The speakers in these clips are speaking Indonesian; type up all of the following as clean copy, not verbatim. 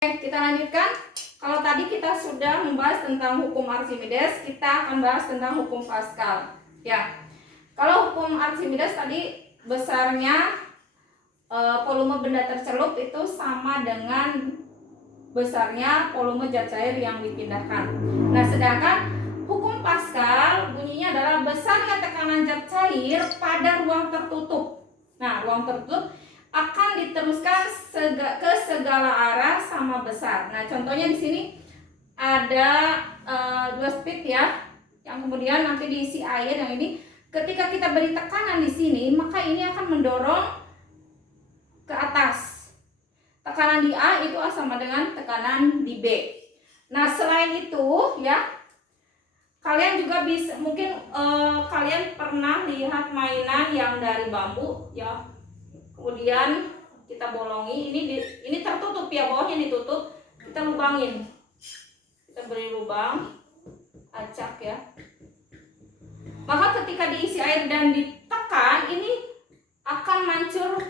Kita lanjutkan. Kalau tadi kita sudah membahas tentang hukum Archimedes, kita akan bahas tentang hukum Pascal. Ya, kalau hukum Archimedes tadi besarnya volume benda tercelup itu sama dengan besarnya volume zat cair yang dipindahkan. Nah, sedangkan hukum Pascal bunyinya adalah besarnya tekanan zat cair pada ruang tertutup. Nah, ruang tertutup akan diteruskan ke segala arah sama besar. Nah, contohnya di sini ada dua speed ya, yang kemudian nanti diisi air. Yang ini ketika kita beri tekanan di sini, maka ini akan mendorong ke atas. Tekanan di A itu sama dengan tekanan di B. Nah, selain itu ya, kalian juga bisa mungkin kalian pernah lihat mainan yang dari bambu ya. Kemudian kita bolongi, ini tertutup ya, bawahnya ditutup, kita lubangin, kita beri lubang, acak ya. Maka ketika diisi air dan ditekan, ini akan mancur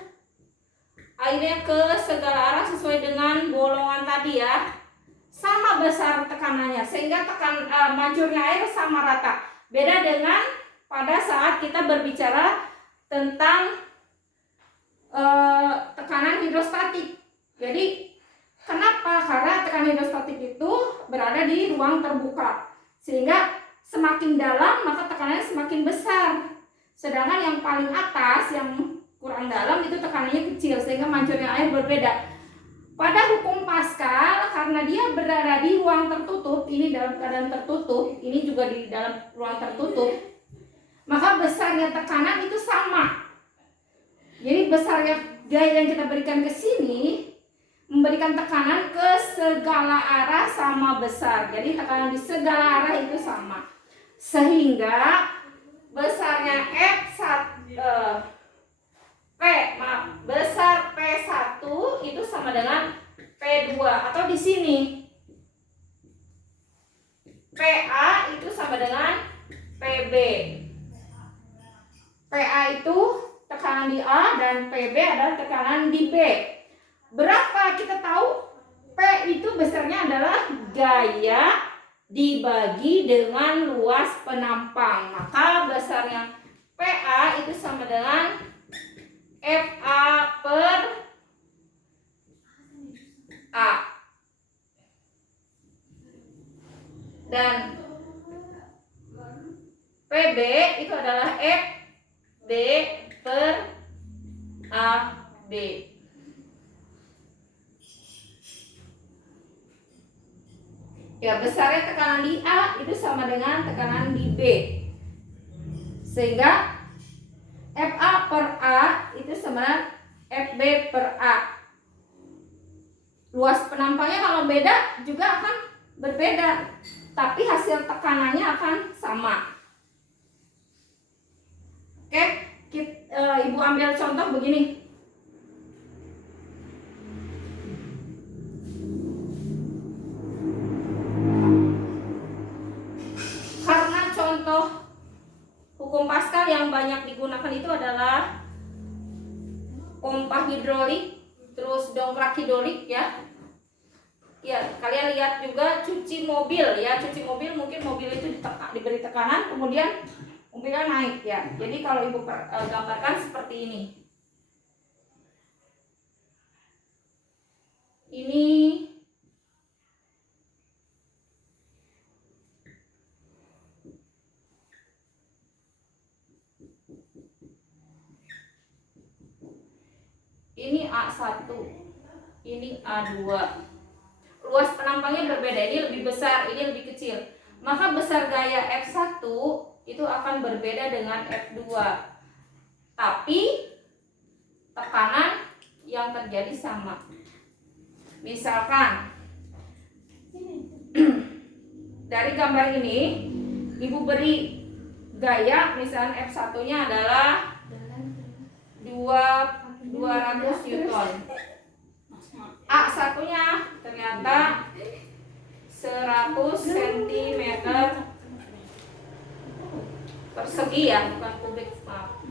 airnya ke segala arah sesuai dengan bolongan tadi ya, sama besar tekanannya, sehingga mancurnya air sama rata. Beda dengan pada saat kita berbicara tentang tekanan hidrostatik. Jadi kenapa? Karena tekanan hidrostatik itu berada di ruang terbuka, sehingga semakin dalam maka tekanannya semakin besar. Sedangkan yang paling atas, yang kurang dalam itu tekanannya kecil, sehingga mancurnya air berbeda. Pada hukum Pascal, karena dia berada di ruang tertutup, ini dalam keadaan tertutup, ini juga di dalam ruang tertutup, maka besarnya tekanan itu sama. Jadi besarnya gaya yang kita berikan ke sini memberikan tekanan ke segala arah sama besar. Jadi tekanan di segala arah itu sama. Sehingga besarnya besar P1 itu sama dengan P2, atau di sini PA itu sama dengan PB. PA itu tekanan di A dan PB adalah tekanan di B. Berapa kita tahu? P itu besarnya adalah gaya dibagi dengan luas penampang. Maka besarnya PA itu sama dengan FA per A. Dan PB itu adalah FB per AB. Ya, besarnya tekanan di A itu sama dengan tekanan di B. Sehingga FA per A itu sama dengan FB per A. Luas penampangnya kalau beda juga akan berbeda, tapi hasil tekanannya akan sama. Oke, Ibu ambil contoh begini. Karena contoh hukum Pascal yang banyak digunakan itu adalah pompa hidrolik, terus dongkrak hidrolik ya. Ya, kalian lihat juga cuci mobil ya. Cuci mobil, mungkin mobil itu diberi tekanan, kemudian mobilnya naik ya. Jadi kalau Ibu gambarkan seperti ini. Ini A1, ini A2. Luas penampangnya berbeda, ini lebih besar, ini lebih kecil. Maka besar gaya F1 itu akan berbeda dengan F2. Tapi tekanan yang terjadi sama. Misalkan dari gambar ini Ibu beri gaya, misalnya F1-nya adalah 200 Newton. A1-nya ternyata 100 cm persegi ya, bukan kubik, maaf.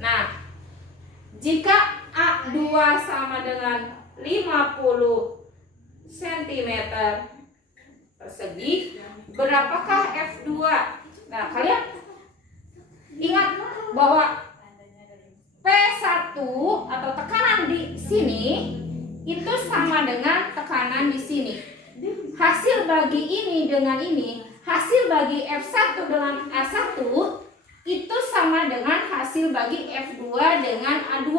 Nah, jika A2 sama dengan cm persegi. Berapakah F2? Nah, kalian ingat bahwa P1 atau tekanan di sini itu sama dengan tekanan di sini. Hasil bagi ini dengan ini, hasil bagi F1 dengan A1 itu sama dengan hasil bagi F2 dengan A2.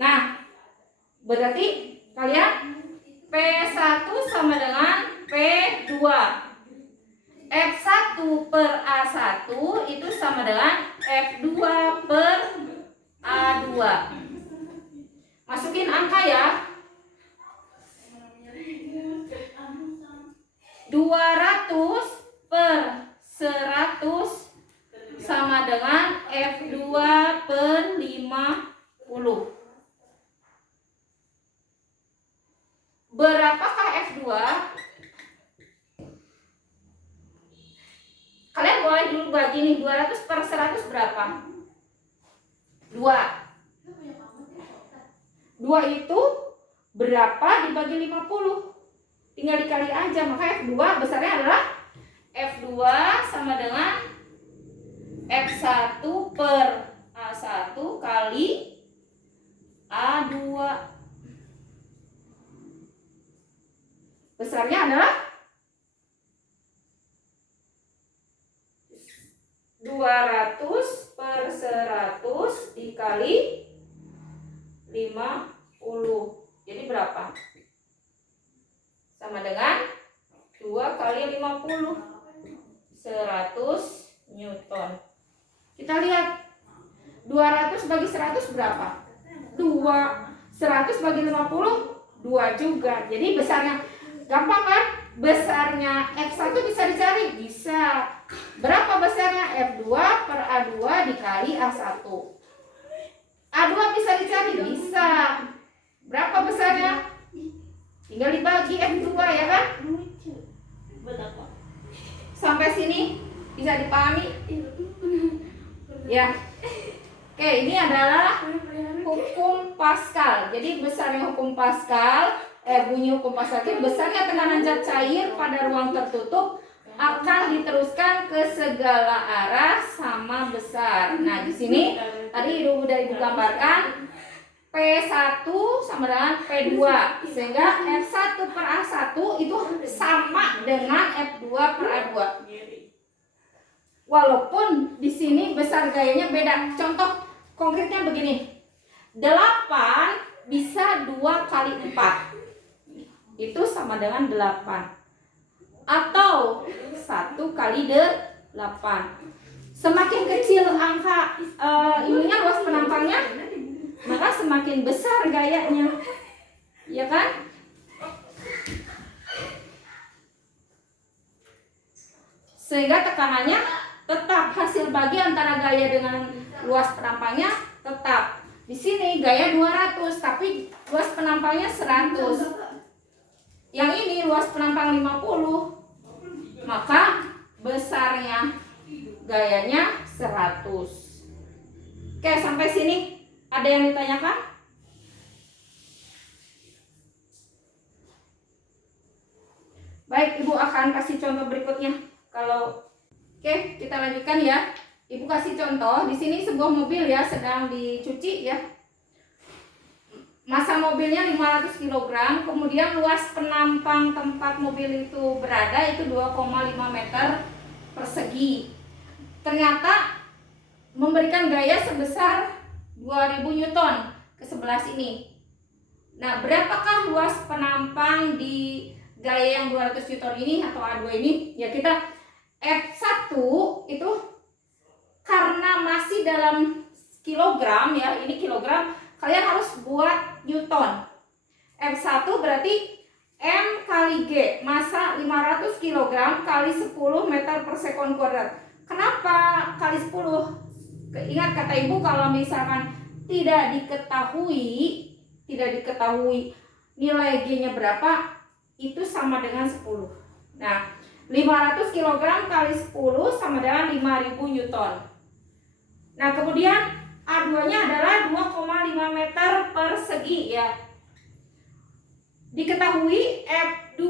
Nah, berarti kalian P1 sama dengan P2. F1 per A1 itu sama dengan F2 per A2. Masukin angka ya. 200 per 100 sama dengan F2 per 50. Berapakah F2? Kalian boleh dulu bagi nih, 200 per 100 berapa? 2. 2 itu berapa dibagi 50? Tinggal dikali aja, maka F2 besarnya adalah F2 sama dengan F1 per A1 kali A2. Besarnya adalah 200 per 100 dikali 50. Jadi berapa? Sama dengan 2 kali 50. 100 Newton. Kita lihat 200 bagi 100 berapa? 2. 100 bagi 50 2 juga. Jadi besarnya gampang kan? Besarnya F1 bisa dicari? Bisa. Berapa besarnya? F2 per A2 dikali A1. A2 bisa dicari? Bisa. Berapa besarnya? Tinggal dibagi F2 ya kan? Sampai sini bisa dipahami? Ya. Oke, ini adalah hukum Pascal. Jadi besarnya hukum Pascal, bunyi hukum Pascal itu besarnya tekanan zat cair pada ruang tertutup akan diteruskan ke segala arah sama besar. Nah, di sini tadi udah Ibu gambarkan P1 sama dengan P2, sehingga F1 per A1 itu sama dengan F2 per A2. Walaupun di sini besar gayanya beda. Contoh konkretnya begini. 8 bisa 2 kali 4. Itu sama dengan 8. Atau 1 kali 8. Semakin kecil angka ininya, luas penampangnya, maka semakin besar gayanya. Ya kan? Sehingga tekanannya tetap, hasil bagi antara gaya dengan luas penampangnya tetap. Di sini gaya 200 tapi luas penampangnya 100. Yang ini luas penampang 50, maka besarnya gayanya 100. Oke, sampai sini ada yang ditanyakan? Baik, Ibu akan kasih contoh berikutnya. Oke, kita lanjutkan ya. Ibu kasih contoh. Di sini sebuah mobil ya sedang dicuci ya. Massa mobilnya 500 kg, kemudian luas penampang tempat mobil itu berada itu 2,5 meter persegi. Ternyata memberikan gaya sebesar 2000 Newton ke sebelah sini. Nah, berapakah luas penampang di gaya yang 200 Newton ini atau A2 ini? Ya, kita F1 itu karena masih dalam kilogram ya, ini kilogram, kalian harus buat Newton. F1 berarti M kali G, massa 500 kg kali 10 meter per sekon kuadrat. Kenapa kali 10? Ingat kata Ibu, kalau misalkan tidak diketahui nilai G-nya berapa, itu sama dengan 10. Nah, 500 kg kali 10 sama dengan 5000 Newton. Nah, kemudian A2-nya adalah 2,5 meter persegi ya. Diketahui F2,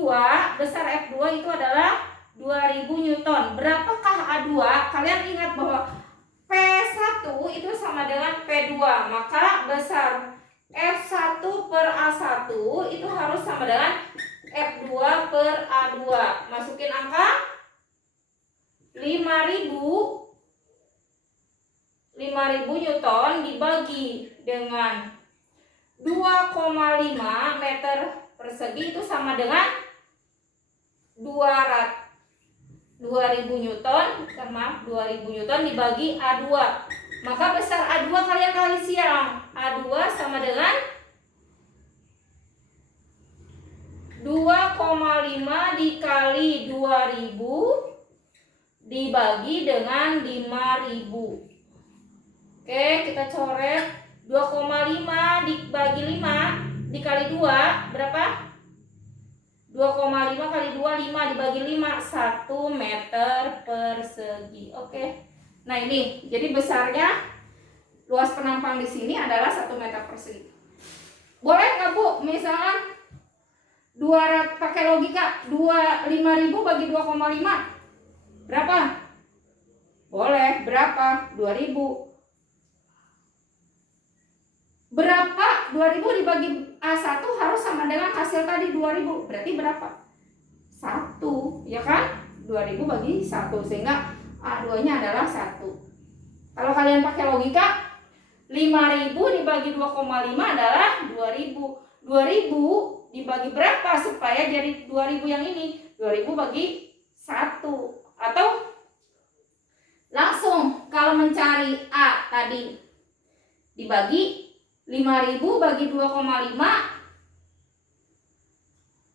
besar F2 itu adalah 2000 Newton. Berapakah A2? Kalian ingat bahwa P1 itu sama dengan P2, maka besar F1 per A1 itu harus sama dengan F2 per A2. Masukin angka 5000 Newton dibagi dengan 2,5 meter persegi itu sama dengan 2000 Newton, maaf 2000 Newton dibagi A2. Maka besar A2 kalian kali siang. A2 sama dengan 2,5 dikali 2000 dibagi dengan 5000. Oke, kita coret. 2,5 dibagi 5 dikali 2 berapa? 2,5 kali 2, 5 dibagi 5, 1 meter persegi. Oke. Nah, ini jadi besarnya luas penampang di sini adalah 1 meter persegi. Boleh nggak Bu? Misalkan 200 pakai logika 5000 bagi 2,5 berapa? Boleh. Berapa? 2000. Berapa? 2000 dibagi A1 harus sama dengan hasil tadi 2000. Berarti berapa? 1, ya kan? 2000 bagi 1 sehingga A2-nya adalah 1. Kalau kalian pakai logika 5000 dibagi 2,5 adalah 2000. 2000 dibagi berapa supaya jadi 2000 yang ini? 2000 bagi 1. Atau langsung kalau mencari A tadi dibagi 5000 bagi 2,5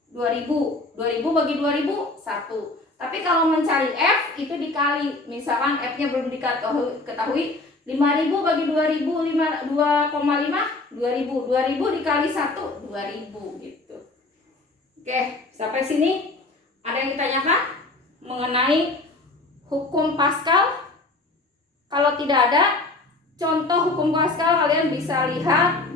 2000 bagi 2000 1. Tapi kalau mencari F itu dikali, misalkan F-nya belum diketahui 5000 bagi 2000 2,5 2000 dikali 1 2000 gitu. Oke, sampai sini ada yang ditanyakan mengenai hukum Pascal? Kalau tidak ada contoh hukum Pascal, kalian bisa lihat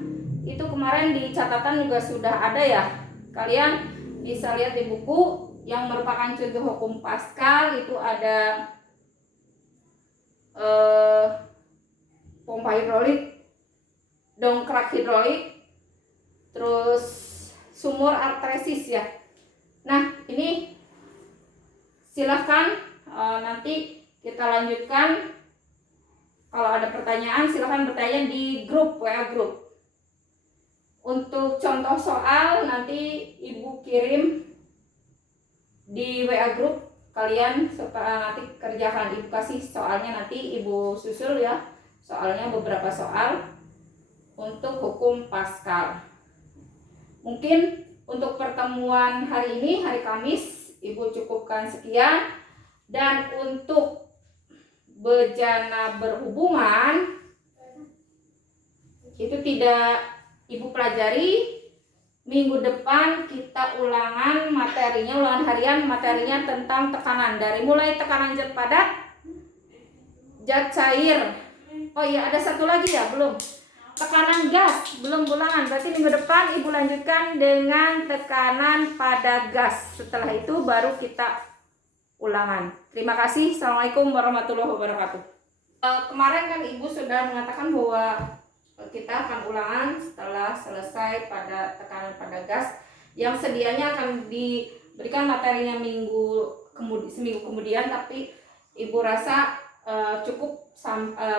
itu kemarin di catatan juga sudah ada ya. Kalian bisa lihat di buku yang merupakan contoh hukum Pascal. Itu ada pompa hidrolik, dongkrak hidrolik, terus sumur artesis ya. Nah, ini silahkan nanti kita lanjutkan. Kalau ada pertanyaan silahkan bertanya di grup WA grup. Untuk contoh soal nanti Ibu kirim di WA grup, kalian nanti kerjakan. Ibu kasih soalnya, nanti Ibu susul ya soalnya, beberapa soal untuk hukum Pascal. Mungkin untuk pertemuan hari ini, hari Kamis, Ibu cukupkan sekian. Dan untuk bejana berhubungan itu tidak Ibu pelajari. Minggu depan kita ulangan materinya, ulangan harian materinya tentang tekanan, dari mulai tekanan zat padat, zat cair. Oh iya, ada satu lagi ya, belum. Tekanan gas, belum ulangan. Berarti minggu depan Ibu lanjutkan dengan tekanan pada gas. Setelah itu baru kita ulangan. Terima kasih. Assalamualaikum warahmatullahi wabarakatuh. Kemarin kan Ibu sudah mengatakan bahwa kita akan ulangan setelah selesai pada tekanan pada gas yang sedianya akan diberikan materinya seminggu kemudian, tapi Ibu rasa cukup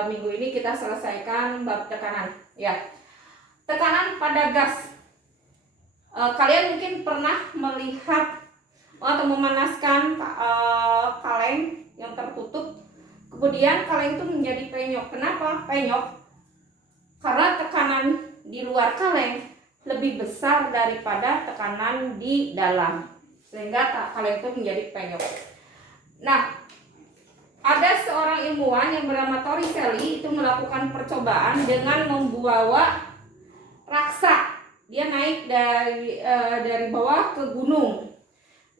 minggu ini kita selesaikan bab tekanan ya. Tekanan pada gas, kalian mungkin pernah melihat atau memanaskan kaleng yang tertutup, kemudian kaleng itu menjadi penyok. Kenapa penyok? Karena tekanan di luar kaleng lebih besar daripada tekanan di dalam, sehingga kaleng itu menjadi penyok. Nah, ada seorang ilmuwan yang bernama Torricelli itu melakukan percobaan dengan membawa raksa. Dia naik dari bawah ke gunung.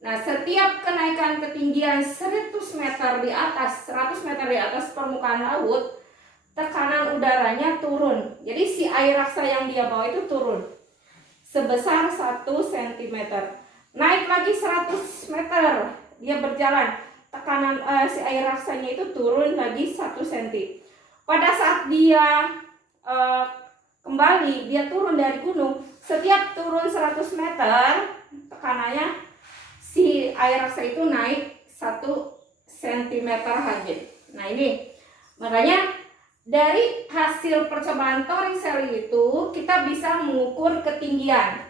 Nah, setiap kenaikan ketinggian 100 meter di atas permukaan laut, tekanan udaranya turun. Jadi si air raksa yang dia bawa itu turun sebesar 1 cm. Naik lagi 100 meter, dia berjalan, tekanan si air raksanya itu turun lagi 1 cm. Pada saat dia kembali, dia turun dari gunung, setiap turun 100 meter, tekanannya si air raksa itu naik 1 cm Hg. Nah ini, makanya dari hasil percobaan Torricelli itu kita bisa mengukur ketinggian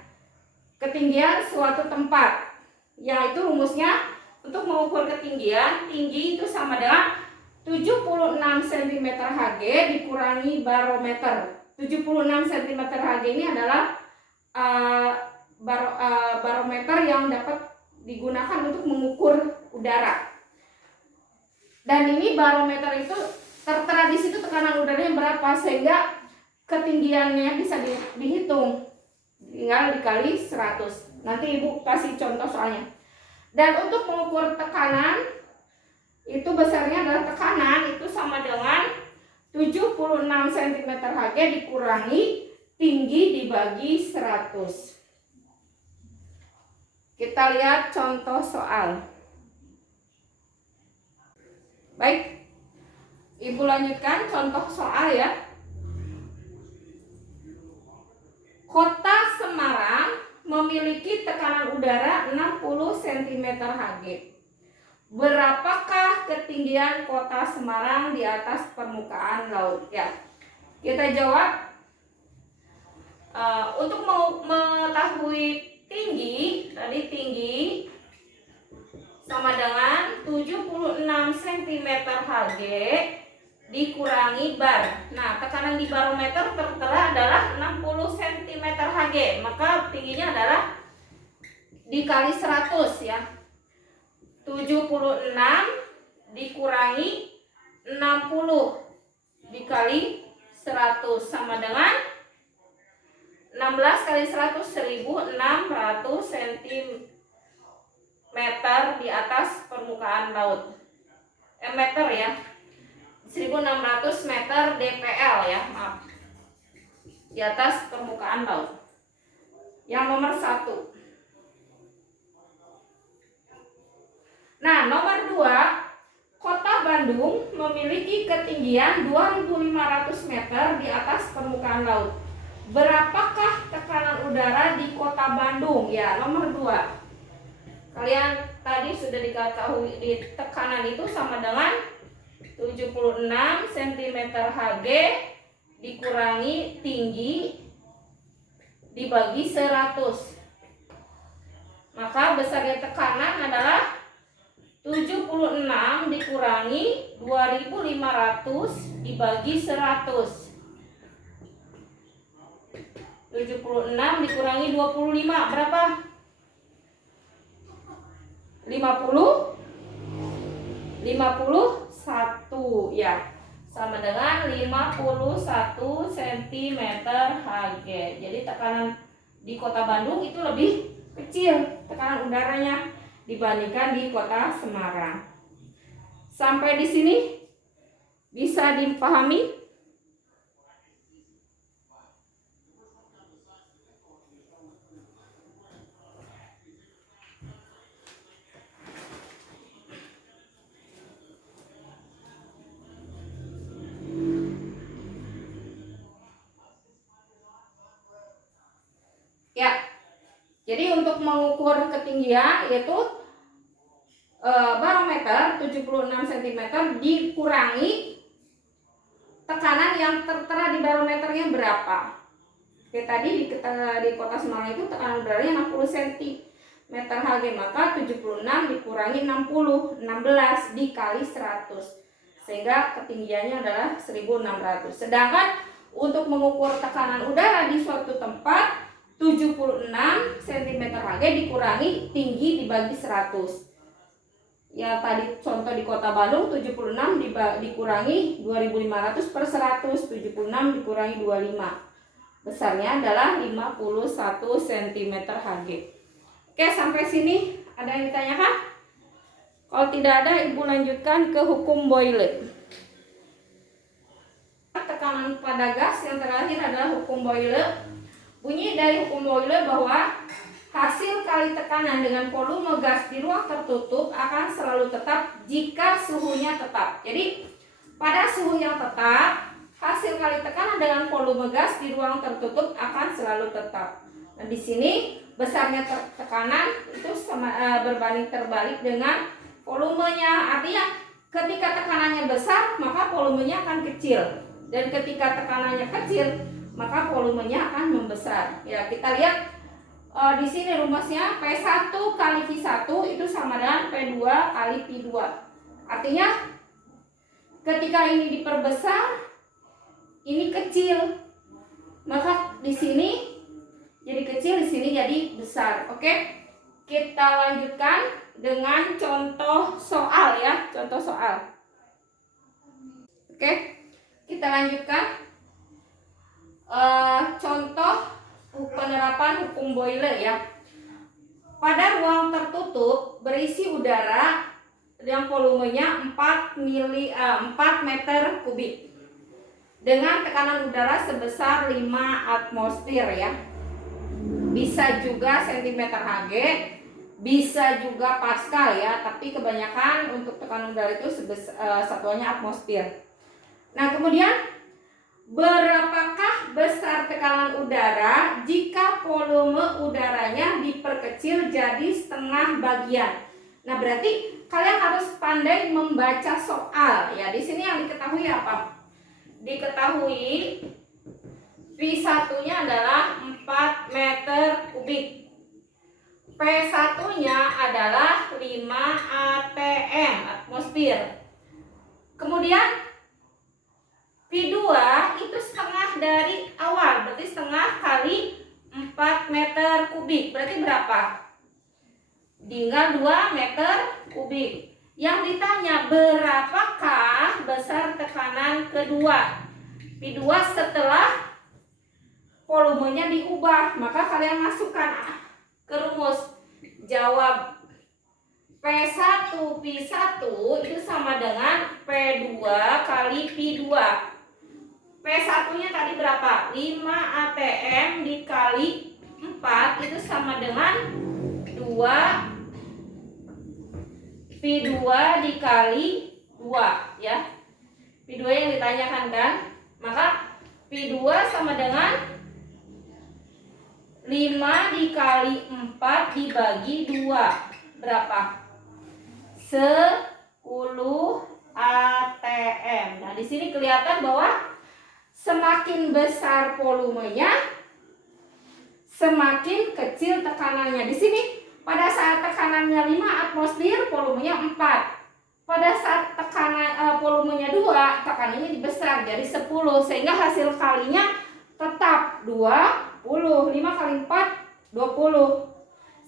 suatu tempat. Yaitu rumusnya untuk mengukur ketinggian, tinggi itu sama dengan 76 cm Hg dikurangi barometer. 76 cm Hg ini adalah barometer yang dapat digunakan untuk mengukur udara. Dan ini barometer itu tertera di situ tekanan udaranya berapa, sehingga ketinggiannya bisa dihitung, tinggal dikali 100. Nanti ibu kasih contoh soalnya. Dan untuk mengukur tekanan itu besarnya adalah tekanan itu sama dengan 76 cm Hg dikurangi tinggi dibagi 100. Kita lihat contoh soal. Baik, ibu lanjutkan contoh soal ya. Kota Semarang memiliki tekanan udara 60 cm Hg. Berapakah ketinggian kota Semarang di atas permukaan laut? Ya, kita jawab. Untuk mengetahui tinggi, tadi tinggi sama dengan 76 cm Hg dikurangi bar. Nah, tekanan di barometer tertera adalah 60 cm Hg, maka tingginya adalah dikali 100 ya. 76 dikurangi 60 dikali 100 sama dengan 16 kali 100, 1600 cm di atas permukaan laut. Meter ya. 1600 meter dpl ya, maaf. Di atas permukaan laut. Yang nomor 1. Nah, nomor 2, Kota Bandung memiliki ketinggian 2500 meter di atas permukaan laut. Berapakah tekanan udara di Kota Bandung? Ya, nomor 2. Kalian tadi sudah diketahui di tekanan itu sama dengan 76 cm Hg dikurangi tinggi dibagi 100. Maka besarnya tekanan adalah 76 dikurangi 2500 dibagi 100. 76 dikurangi 25 berapa? 51 ya, sama dengan 51 cm Hg. Jadi tekanan di Kota Bandung itu lebih kecil tekanan udaranya dibandingkan di Kota Semarang. Sampai di sini bisa dipahami? Ya, jadi untuk mengukur ketinggian yaitu barometer 76 cm dikurangi tekanan yang tertera di barometernya berapa. Oke, tadi di Kota Semarang itu tekanan udaranya 60 cm Hg, maka 76 dikurangi 16 dikali 100, sehingga ketinggiannya adalah 1600. Sedangkan untuk mengukur tekanan udara di suatu tempat 76 cm Hg dikurangi tinggi dibagi 100. Ya tadi contoh di Kota Bandung 76 dikurangi 2500 per 100, 76 dikurangi 25. Besarnya adalah 51 cm Hg. Oke, sampai sini ada yang ditanyakan? Kalau tidak ada, Ibu lanjutkan ke hukum Boyle. tekanan pada gas. Yang terakhir adalah hukum Boyle. Bunyi dari hukum Boyle bahwa hasil kali tekanan dengan volume gas di ruang tertutup akan selalu tetap jika suhunya tetap. Jadi pada suhu yang tetap, hasil kali tekanan dengan volume gas di ruang tertutup akan selalu tetap. Nah, di sini besarnya tekanan itu berbanding terbalik dengan volumenya. Artinya ketika tekanannya besar, maka volumenya akan kecil. Dan ketika tekanannya kecil, maka volumenya akan membesar. Ya, kita lihat di sini rumusnya P1 kali V1 itu sama dengan P2 kali P2. Artinya ketika ini diperbesar, ini kecil. Maka di sini jadi kecil, di sini jadi besar. Oke. Kita lanjutkan dengan contoh soal ya, contoh soal. Oke. Kita lanjutkan contoh penerapan hukum Boyle ya. Pada ruang tertutup berisi udara yang volumenya 4 meter kubik dengan tekanan udara sebesar 5 atmosfer ya. Bisa juga cm Hg, bisa juga Pascal ya, tapi kebanyakan untuk tekanan udara itu satuannya atmosfer. Nah, kemudian berapakah besar tekanan udara jika volume udaranya diperkecil jadi setengah bagian? Nah, berarti kalian harus pandai membaca soal ya. Di sini yang diketahui apa? Diketahui V1-nya adalah 4 meter kubik. P1-nya adalah 5 atm, atmosfer. Kemudian P2 itu setengah dari awal, berarti setengah kali 4 meter kubik. Berarti berapa? Tinggal 2 meter kubik. Yang ditanya berapakah besar tekanan kedua? P2 setelah volumenya diubah, maka kalian masukkan ke rumus. Jawab P1 P1 itu sama dengan P2 kali P2. P1-nya tadi berapa? 5 atm dikali 4 itu sama dengan 2 P2 dikali 2 ya. P2 yang ditanyakan kan? Maka P2 sama dengan 5 dikali 4 dibagi 2. Berapa? 10 atm. Nah, di sini kelihatan bahwa semakin besar volumenya, semakin kecil tekanannya. Di sini pada saat tekanannya 5 atmosfer, volumenya 4. Pada saat volumenya 2, tekanannya besar jadi 10, sehingga hasil kalinya tetap 20. 5 kali 4 20.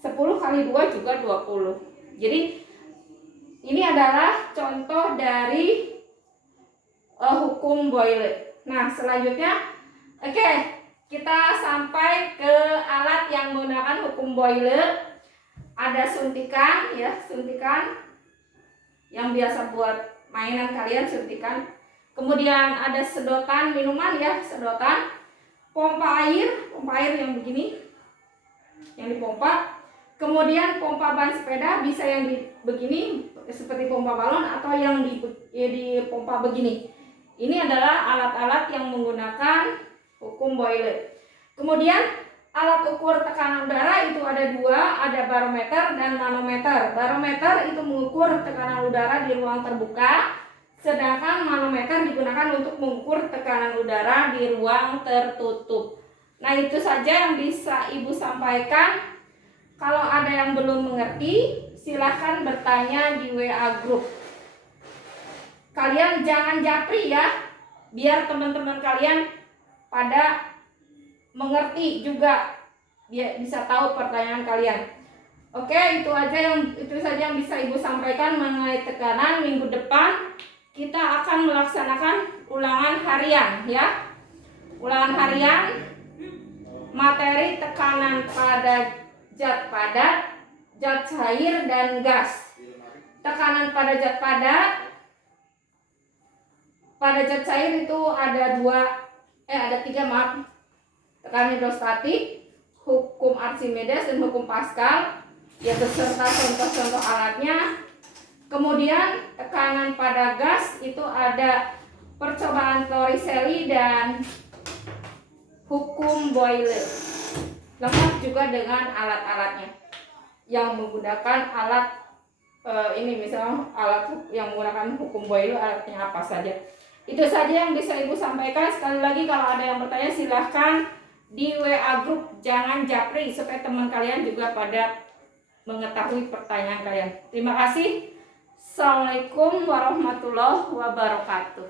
10 kali 2 juga 20. Jadi ini adalah contoh dari hukum Boyle. Nah, selanjutnya kita sampai ke alat yang menggunakan hukum Boyle. Ada suntikan ya, suntikan yang biasa buat mainan kalian, suntikan. Kemudian ada sedotan minuman ya, sedotan. Pompa air yang begini, yang dipompa. Kemudian pompa ban sepeda bisa yang begini seperti pompa balon atau yang dipompa begini. Ini adalah alat-alat yang menggunakan hukum Boyle. Kemudian alat ukur tekanan udara itu ada 2, ada barometer dan manometer. Barometer itu mengukur tekanan udara di ruang terbuka, sedangkan manometer digunakan untuk mengukur tekanan udara di ruang tertutup. Nah, itu saja yang bisa Ibu sampaikan. Kalau ada yang belum mengerti, silahkan bertanya di WA group. Kalian jangan japri ya, biar teman-teman kalian pada mengerti juga, biar bisa tahu pertanyaan kalian. Oke, itu saja yang bisa Ibu sampaikan mengenai tekanan. Minggu depan kita akan melaksanakan ulangan harian ya. Ulangan harian materi tekanan pada zat padat, zat cair dan gas. Tekanan pada zat padat pada zat cair itu ada tiga, maaf. Tekanan hidrostatik, hukum Archimedes dan hukum Pascal, ya beserta contoh-contoh alatnya. Kemudian tekanan pada gas itu ada percobaan Torricelli dan hukum Boyle. Lengkap juga dengan alat-alatnya yang menggunakan alat ini, misalnya alat yang menggunakan hukum Boyle, alatnya apa saja. Itu saja yang bisa Ibu sampaikan. Sekali lagi kalau ada yang bertanya silahkan di WA grup, jangan japri supaya teman kalian juga pada mengetahui pertanyaan kalian. Terima kasih. Assalamualaikum warahmatullahi wabarakatuh.